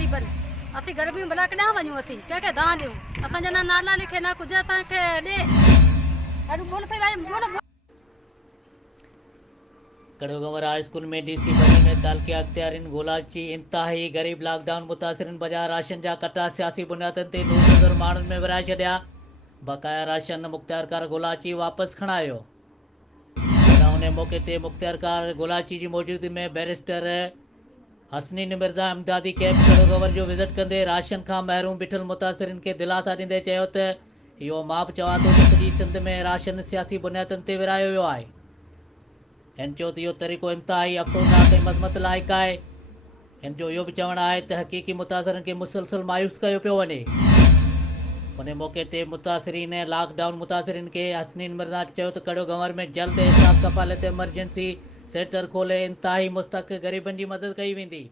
ग़रीबन असीं ग़रीबी भला केॾांहुं वञूं असीं कंहिंखे दान ॾियूं असांजा ना नाला लिखे ना कुझु असांखे ॾे अॼु बोल पई भाई बोल कड़ोगंवर हाई स्कूल में डीसी बनी ने तालके अख्तियारिन गोलाची इंतहाई गरीब लॉकडाउन मुतासिरन बजा राशन जा कटा सियासी बुनियादनि ते नूर नज़र माण्हुनि में विराए छॾिया। बकाया राशन मुख्तियारकार गोलाची वापसि खणायो। उन मौक़े ते मुख्तियारकार गोलाची जी मौजूदगी में बैरिस्टर हसनीन मिर्ज़ा इमदादी कैंप कड़ोगंवर जो विज़िट कंदे राशन खां महरूम बीठल मुतासिरन खे दिलासा ॾींदे चयो त इहो मां बि चवां थो त सॼी सिंध में राशन सियासी बुनियादनि ते विरायो वियो आहे। हिन चयो त इहो तरीक़ो इंतहाई अफ़सोसनाक ऐं मज़मत लाइक़ु आहे। हिन जो इहो बि चवणु आहे त हक़ीक़ी मुतासिरनि खे मुसलसल मायूस कयो पियो वञे। उन मौक़े ते मुतासिरीन लॉकडाउन मुतासिरीन खे हसनीन मिर्ज़ा चयो त कड़ोगंवर में जल्द हिसाब कफ़ालत एमरजेंसी सेंटर खोले इंतहाई मुस्तक़ ग़रीबनि जी मदद कई वेंदी।